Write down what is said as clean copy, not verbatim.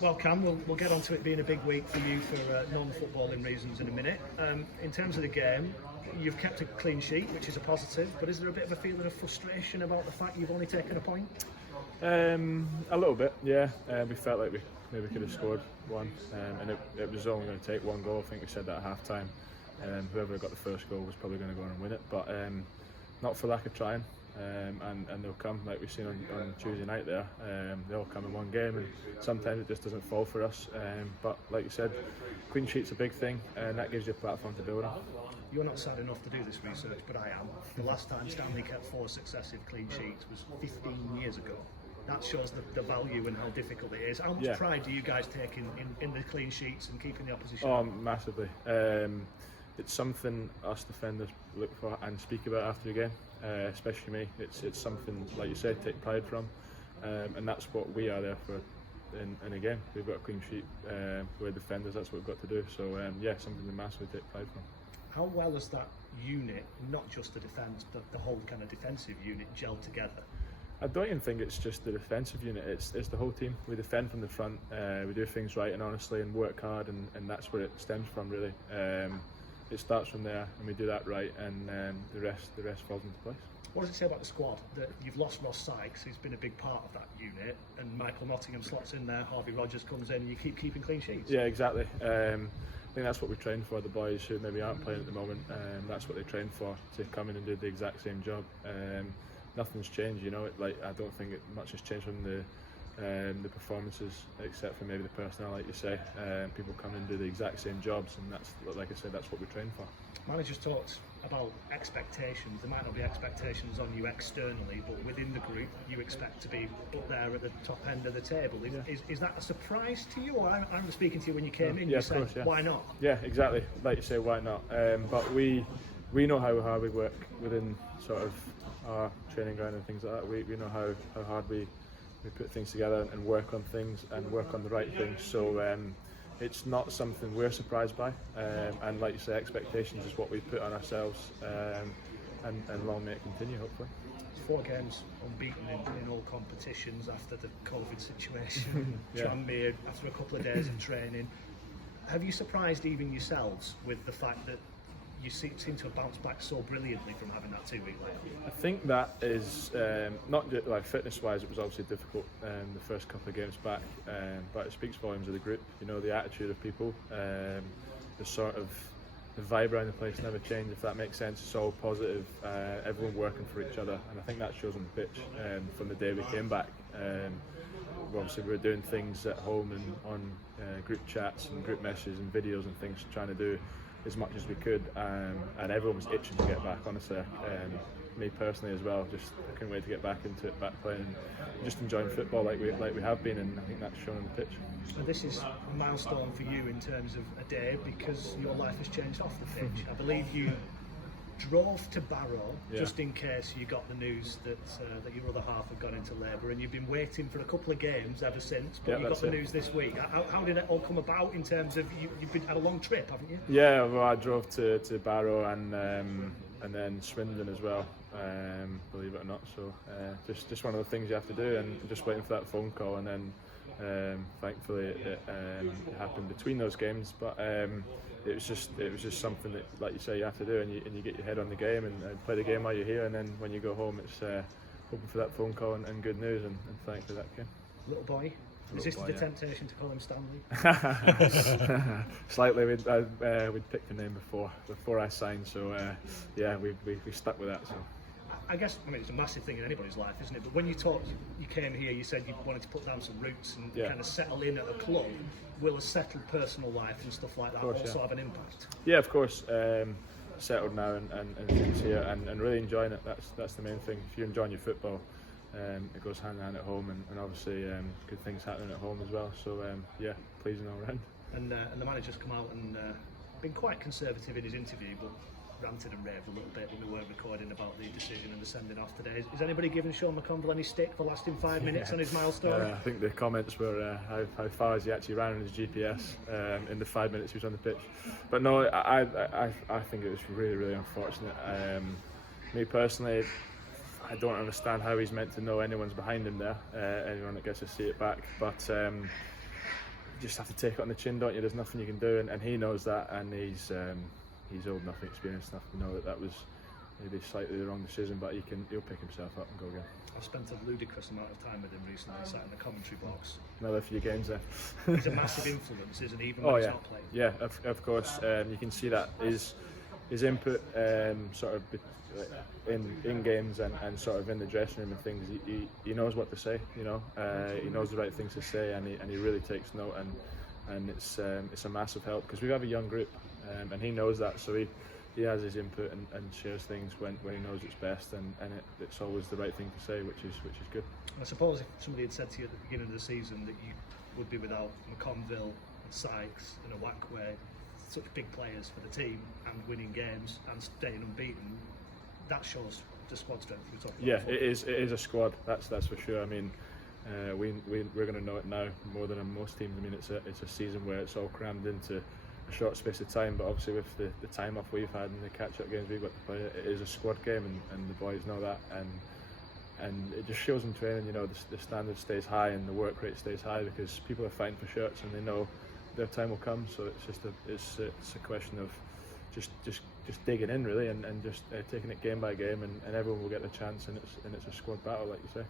Well, Cam, we'll get on to it being a big week for you for non-footballing reasons in a minute. In terms of the game, you've kept a clean sheet, which is a positive, but is there a bit of a feeling of frustration about the fact you've only taken a point? A little bit, yeah. We felt like we maybe could have scored one, and it was only going to take one goal. I think we said that at half time. Whoever got the first goal was probably going to go on and win it, but not for lack of trying. And they'll come, like we've seen on Tuesday night there. They'll come in one game, and sometimes it just doesn't fall for us. But like you said, clean sheet's a big thing, and that gives you a platform to build on. You're not sad enough to do this research, but I am. The last time Stanley kept 4 successive clean sheets was 15 years ago. That shows the value and how difficult it is. How much pride do you guys take in the clean sheets and keeping the opposition? Oh, massively. It's something us defenders look for and speak about after the game, especially me. It's something, like you said, take pride from, and that's what we are there for. In a game, we've got a clean sheet. We're defenders. That's what we've got to do. So something to massively take pride from. How well has that unit, not just the defence, but the whole kind of defensive unit, gelled together? I don't even think it's just the defensive unit, it's the whole team. We defend from the front, we do things right and honestly and work hard, and that's where it stems from really. It starts from there and we do that right, and the rest falls into place. What does it say about the squad that you've lost Ross Sykes, who's been a big part of that unit, and Michael Nottingham slots in there, Harvey Rogers comes in, and you keep keeping clean sheets? Yeah, exactly. I think that's what we train for, the boys who maybe aren't playing at the moment. That's what they train for, to come in and do the exact same job. Nothing's changed, you know. I don't think much has changed from the performances, except for maybe the personnel, like you say. People come in and do the exact same jobs, and that's, like I said, that's what we train for. Managers talked about expectations. There might not be expectations on you externally, but within the group, you expect to be up there at the top end of the table. Is that a surprise to you? Or I remember speaking to you when you came in. You said, course, why not? Yeah, exactly. Like you say, why not? But we know how hard we work within sort of our training ground and things like that. We know how hard we put things together and work on things and work on the right things. So it's not something we're surprised by. And like you say, expectations is what we put on ourselves, and long may it continue, hopefully. 4 games unbeaten in all competitions after the COVID situation. Tranmere after a couple of days of training. Have you surprised even yourselves with the fact that you seem to have bounced back so brilliantly from having that 2-week layoff? I think that is not just, like, fitness-wise. It was obviously difficult the first couple of games back, but it speaks volumes of the group. You know, the attitude of people, the sort of the vibe around the place never changed. If that makes sense, it's all positive. Everyone working for each other, and I think that shows on the pitch from the day we came back. Obviously, we were doing things at home and on group chats and group messages and videos and things, trying to do as much as we could, and everyone was itching to get back, honestly. Me personally as well, just I couldn't wait to get back into it, back playing, and just enjoying football like we have been, and I think that's shown on the pitch. And this is a milestone for you in terms of a day, because your life has changed off the pitch. I believe you drove to Barrow just in case you got the news that your other half had gone into labour, and you've been waiting for a couple of games ever since, but you got the news this week. How did it all come about in terms of you've had a long trip, haven't you? Yeah, well, I drove to Barrow and then Swindon as well, believe it or not. So just one of the things you have to do, and just waiting for that phone call, and then thankfully it happened between those games. But it was just something that, like you say, you have to do, and you get your head on the game and play the game while you're here, and then when you go home, it's hoping for that phone call and good news, and thankfully that came. Little boy. Resisted the temptation to call him Stanley? Slightly. We'd picked the name before I signed, so we stuck with that. So I guess, it's a massive thing in anybody's life, isn't it? But when you came here, you said you wanted to put down some roots and kind of settle in at a club. Will a settled personal life and stuff like that also have an impact? Yeah, of course. Settled now and things here, and really enjoying it. That's the main thing. If you're enjoying your football, it goes hand in hand at home, and obviously good things happening at home as well. So pleasing all round. And the manager's come out and been quite conservative in his interview, but ranted and raved a little bit when we weren't recording about the decision and the sending off today. Is anybody giving Sean McConville any stick for lasting 5 minutes on his milestone? I think the comments were how far has he actually ran on his GPS in the 5 minutes he was on the pitch. But no, I think it was really, really unfortunate. Me personally, I don't understand how he's meant to know anyone's behind him there, anyone that gets to see it back. But just have to take it on the chin, don't you? There's nothing you can do, and he knows that, and he's old enough, experienced enough to know that that was maybe slightly the wrong decision, but he'll pick himself up and go again. I've spent a ludicrous amount of time with him recently, sat in the commentary box. Another few games there. He's a massive influence, isn't he, even when he's not playing? Yeah, of course. You can see that his input sort of in games and sort of in the dressing room and things. He knows what to say, you know. He knows the right things to say, and he really takes note, and it's a massive help because we have a young group, and he knows that, so he has his input and shares things when he knows it's best, and it's always the right thing to say, which is good. I suppose if somebody had said to you at the beginning of the season that you would be without McConville and Sykes and Awakwe, such big players for the team, and winning games and staying unbeaten, that shows the squad strength you were talking about. Yeah, it is a squad. That's for sure. I mean, we're going to know it now more than in most teams. I mean, it's a season where it's all crammed into a short space of time, but obviously with the time off we've had and the catch-up games we've got to play, it is a squad game, and the boys know that, and it just shows in training. You know, the standard stays high and the work rate stays high because people are fighting for shirts and they know their time will come. So it's just it's a question of just digging in really, and just taking it game by game, and everyone will get the chance, and it's a squad battle, like you say.